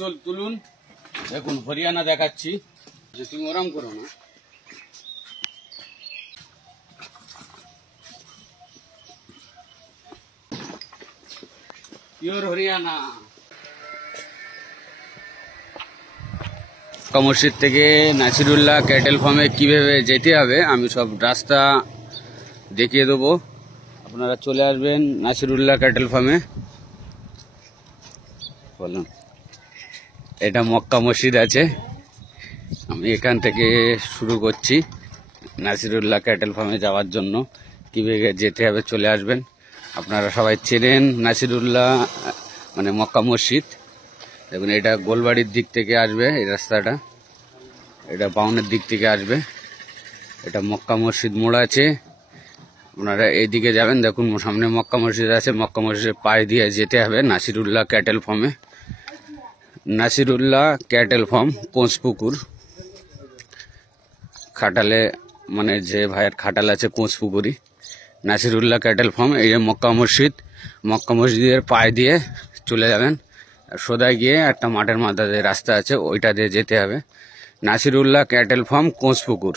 চল তুলুন, দেখুন হরিয়ানা দেখাচ্ছি। যে তুমি ওরম করো না, পিওর হরিয়ানা। মসজিদ থেকে নাসিরুল্লাহ ক্যাটেল ফার্মে কিভাবে যেতে হবে আমি সব রাস্তা দেখিয়ে দেবো। আপনারা চলে আসবেন নাসিরুল্লাহ ক্যাটেল ফার্মে। বলুন, এটা মক্কা মসজিদ আছে। আমি এখান থেকে শুরু করছি নাসিরুল্লাহ ক্যাটেল ফার্মে যাওয়ার জন্য। কীভাবে যেতে হবে চলে আসবেন। আপনারা সবাই চেনেন নাসিরুল্লাহ মানে মক্কা মসজিদ। দেখুন, এটা গোলবাড়ির দিক থেকে আসবে এই রাস্তাটা, এটা বাউনের দিক থেকে আসবে। এটা মক্কা মসজিদ মোড় আছে, আপনারা এইদিকে যাবেন। দেখুন সামনে মক্কা মসজিদ আছে, মক্কা মসজিদের পায়ে দিয়ে যেতে হবে নাসিরুল্লাহ ক্যাটেল ফার্মে। নাসিরুল্লাহ ক্যাটেল ফার্ম কোঁচপুকুর, খাটালে মানে যে ভাইয়ের খাটাল আছে কোঁচপুকুরি। নাসিরুল্লাহ ক্যাটেল ফার্ম, এই যে মক্কা মসজিদ, মক্কা মসজিদের পায়ে দিয়ে চলে যাবেন। সোজা গিয়ে একটা মাঠের মাথায় রাস্তা আছে, ওইটা দিয়ে যেতে হবে। নাসিরুল্লাহ ক্যাটেল ফার্ম কোঁচপুকুর।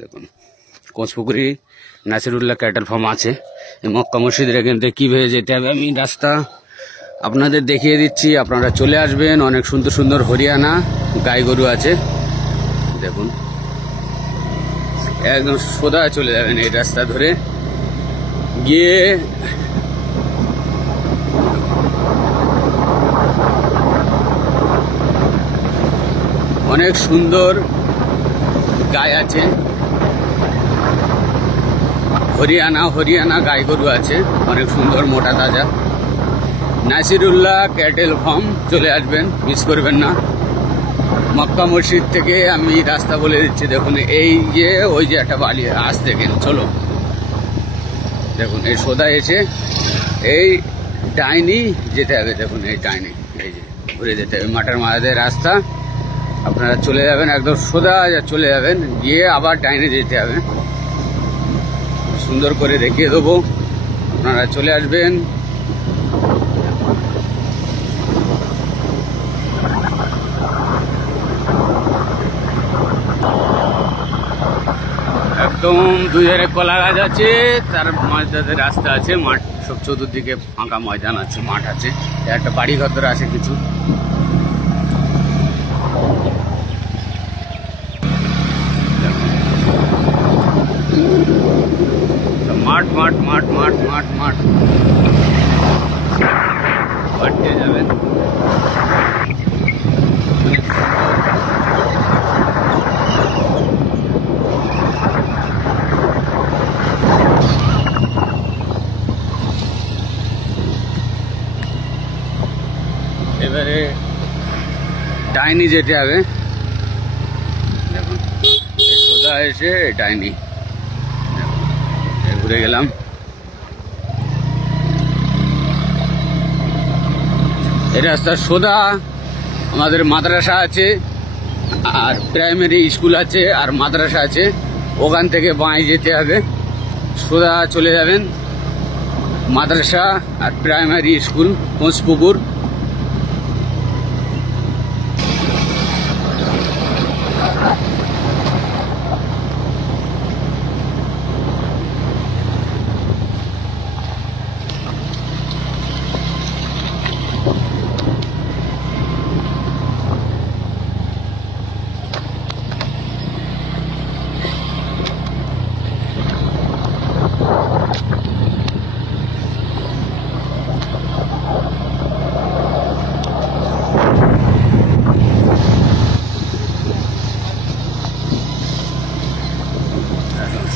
দেখুন কোঁচপুকুরি নাসিরুল্লাহ ক্যাটেল ফার্ম আছে। এই মক্কা মসজিদের এখান থেকে কীভাবে যেতে হবে আমি রাস্তা আপনাদের দেখিয়ে দিচ্ছি। আপনারা চলে আসবেন। অনেক সুন্দর সুন্দর হরিয়ানা গাই গরু আছে। দেখুন একদম সোজা চলে যাবেন এই রাস্তা ধরে গিয়ে। অনেক সুন্দর গাই আছে, হরিয়ানা হরিয়ানা গাই গরু আছে, অনেক সুন্দর মোটা তাজা। নাসিরুল্লাহ ক্যাটেল ফার্ম চলে আসবেন, মিস করবেন না। মক্কা মসজিদ থেকে আমি রাস্তা বলে দিচ্ছি। দেখুন এই যে ওই যে একটা বালি আস দেখেন, চলো দেখুন এই সোজা এসে এই ডাইনি যেতে হবে। দেখুন এই ডাইনি, এই যে ঘুরে যেতে হবে মাঠের মাঝে রাস্তা। আপনারা চলে যাবেন একদম সোজা চলে যাবেন, গিয়ে আবার ডাইনে যেতে হবে। সুন্দর করে দেখিয়ে দেবো, আপনারা চলে আসবেন। একদম দুধারে কলা গাছ আছে, তার মাঝে রাস্তা আছে, মাঠ সব চতুর্দিকে ফাঁকা ময়দান আছে, মাঠ আছে, একটা বাড়ি ঘর আছে কিছু। মাঠ মাঠ মাঠ মাঠ মাঠ মাঠ হাঁটতে যাবেন। এবারে ডাইনি যেতে হবে। দেখুন সোজা এসে ডাইনি ঘুরে গেলাম। এই রাস্তা সোজা আমাদের মাদ্রাসা আছে, আর প্রাইমারি স্কুল আছে, আর মাদ্রাসা আছে। ওখান থেকে বাঁয়ে যেতে হবে, সোজা চলে যাবেন মাদ্রাসা আর প্রাইমারি স্কুল কোঁচপুকুর।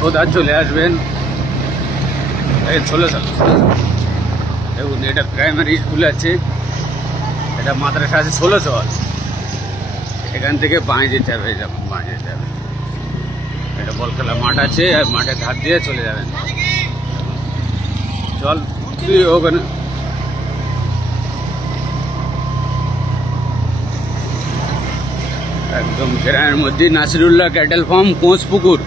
সোজা চলে আসবেন, এই চলে দেখুন এটা প্রাইমারি স্কুল আছে, এটা মাদ্রাসা আছে 16 এখান থেকে বাঁয়ে যেতে হবে, যখন বাঁয়ে যেতে হবে। এটা বল খেলা মাঠ আছে, আর মাঠের ধার দিয়ে চলে যাবেন। চল তুই ওখানে একদম গ্রামের মধ্যে নাসিরুল্লাহ ক্যাটেল ফার্ম কোঁচপুকুর।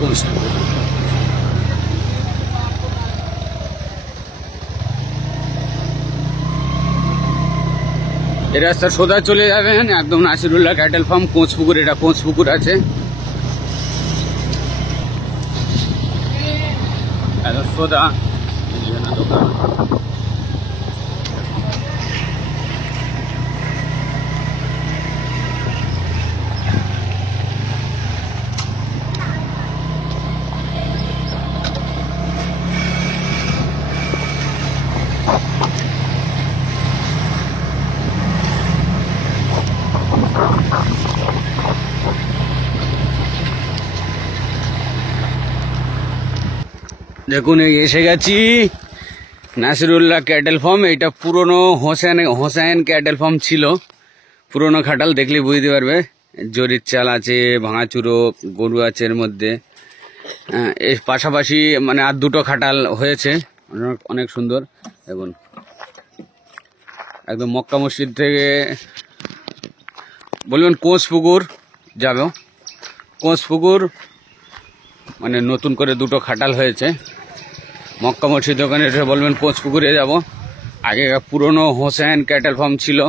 কোঁচপুকুর। এই রাস্তা সোজা চলে যাবেন একদম নাসিরুল্লাহ ক্যাটেল ফার্ম, কোঁচপুকুর। এটা কোঁচপুকুর আছে, সোজা। দেখুন এই এসে গেছি নাসিরুল্লাহ ক্যাটেল ফার্ম। এটা পুরনো হোসাইন ক্যাটেল ফার্ম ছিল, পুরনো খাটাল, দেখলে বুঝতে পারবে। জরির চাল আছে, ভাঙাচুরো গরু আছে এর মধ্যে। এর পাশাপাশি মানে আর দুটো খাটাল হয়েছে, অনেক সুন্দর। দেখুন একদম মক্কা মসজিদ থেকে বলবেন কোঁচপুকুর যাবে, কোঁচপুকুর মানে নতুন করে দুটো খাটাল হয়েছে। মক্কা মসজিদ ওখানে এসে বলবেন কোঁচপুকুরে যাব। আগে পুরনো হোসেন ক্যাটেল ফার্ম ছিল।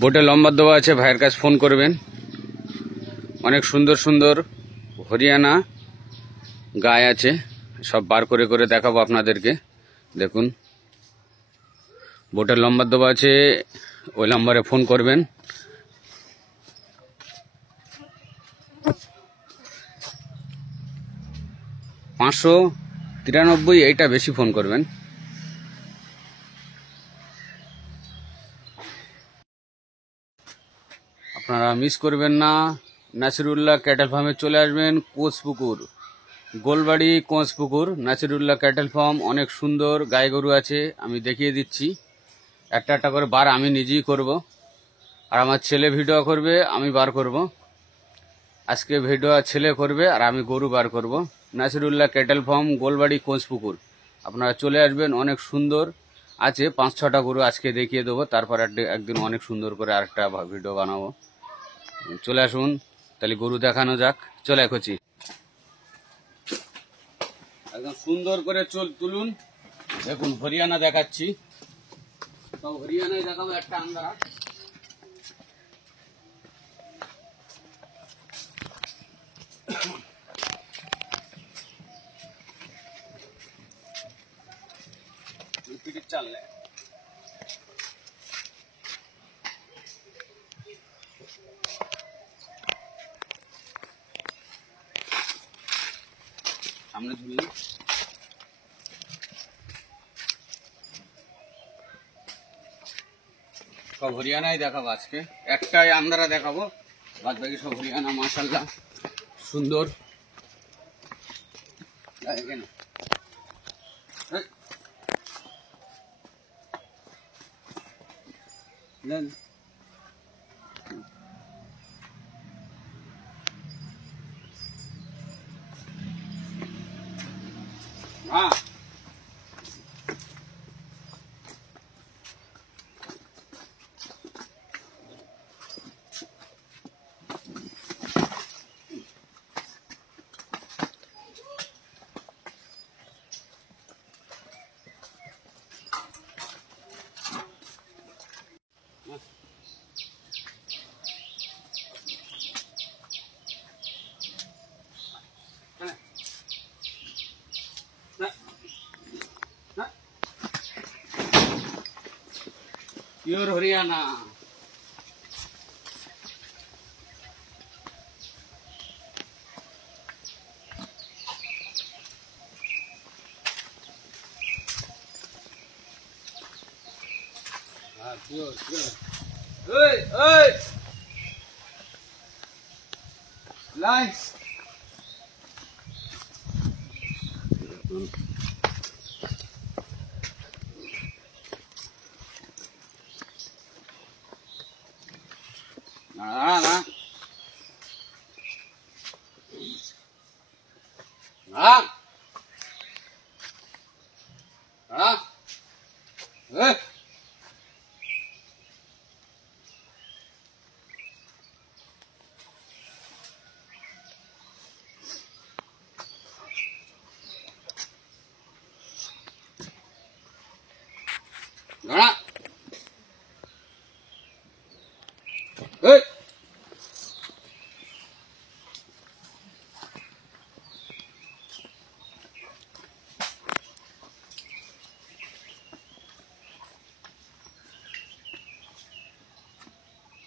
বোটে লম্বা দেওয়া আছে, ভাইয়ের কাছে ফোন করবেন। অনেক সুন্দর সুন্দর হরিয়ানা গায়ে আছে, সব বার করে করে দেখাবো আপনাদেরকে। দেখুন বোটের নম্বর দেওয়া আছে, ওই নম্বরে ফোন করবেন। $593, এইটা বেশি ফোন করবেন। আপনারা মিস করবেন না, নাসিরুল্লাহ ক্যাটেল ফার্মে চলে আসবেন। কোঁচপুকুর, গোলবাড়ি কোঁচপুকুর নাসিরুল্লাহ ক্যাটেল ফার্ম। অনেক সুন্দর গাই গরু আছে, আমি দেখিয়ে দিচ্ছি। একটা একটা করে বার আমি নিজেই করব, আর আমার ছেলে ভিডিও করবে, আমি বার করব। আজকে ভিডিও ছেলে করবে আর আমি গরু বার করব। নাসিরুল্লাহ ক্যাটেল ফার্ম, গোলবাড়ি কোঁচপুকুর। আপনারা চলে আসবেন, অনেক সুন্দর আছে। 5-6টা গরু আজকে দেখিয়ে দেবো, তারপর একদিন অনেক সুন্দর করে আরেকটা ভিডিও বানাবো। চলে আসুন, তাহলে গরু দেখানো যাক। চলে এসেছি, একদম সুন্দর করে তুলুন। দেখুন হরিয়ানা দেখাচ্ছি, সব হরিয়ানায় দেখাবো। একটা আমরা চাল সামনে ধরলে সব হরিয়ানায় দেখাবো আজকে। একটাই আন্ধ্রা দেখাবো, বাদ বাকি সব হরিয়ানা। মাশাআল্লাহ সুন্দর। হ্যাঁ प्योर हरियाणा। प्योर प्योर लाइस। हाँ हाँ घड़ा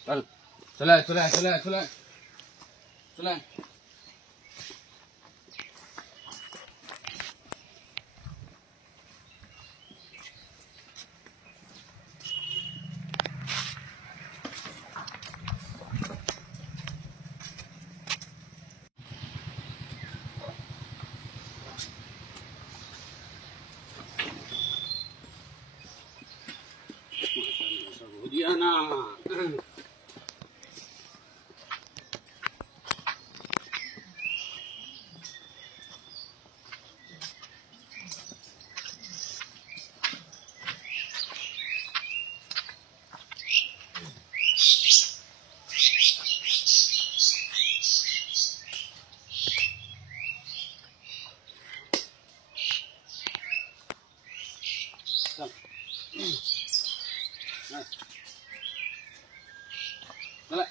चल चला चला चला चला चला हो दिया ना। चल चला चल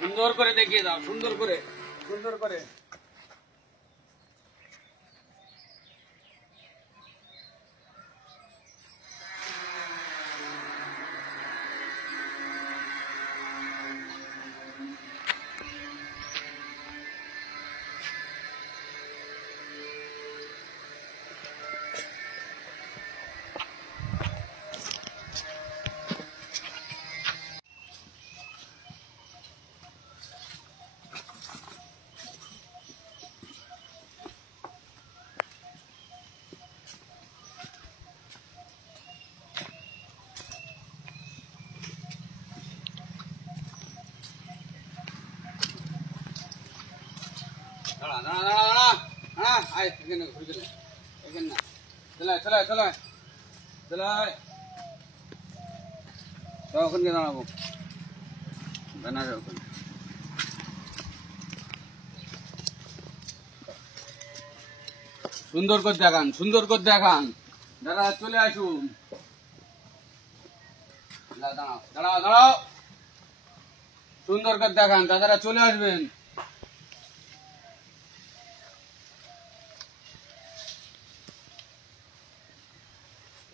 সুন্দর করে দেখিয়ে দাও, সুন্দর করে সুন্দর করে। দাঁড়া দাঁড়া দাঁড়া দাঁড়া, হ্যাঁ আয় এখানে ঘুরে চলে এখানে না, চলায় চলায় চলায় চলায়। তো ওখানে দাঁড়াবো, ব্যানারে ওখানে। সুন্দর করে দেখান, সুন্দর করে দেখান, দাদা চলে আসুন। দাঁড়াও দাঁড়াও দাঁড়াও, সুন্দর করে দেখান, দাদারা চলে আসবেন।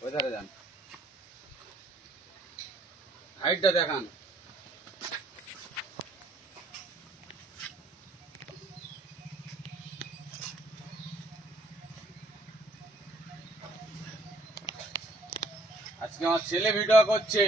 ওই ধারে যান, হাইটটা দেখান। আজকে আমার ছেলে ভিডিও করছে।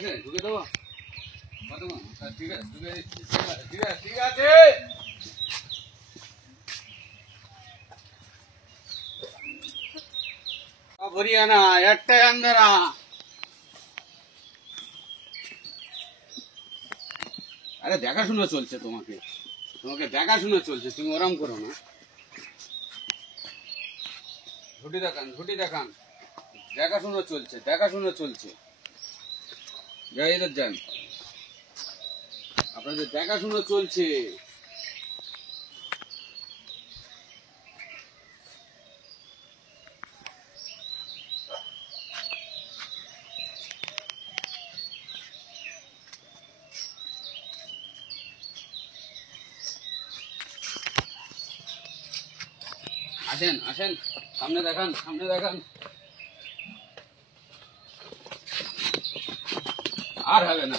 আছে, ঢুকে দেবো? ঠিক আছে, ঢুকে দিচ্ছি। ঠিক আছে, ঠিক আছে। হরিয়ানা একটাই আন্দারা। আরে দেখাশোনা চলছে, তোমাকে তোমাকে দেখাশোনা চলছে, তুমি ওরম করো না। ঝুটি দেখান, ঝুটি দেখান, দেখাশোনা চলছে, দেখাশোনা চলছে। যাই এদের যান, আপনাদের দেখাশোনা চলছে। আসেন আসেন, সামনে দেখান, সামনে দেখান। আর হবে না।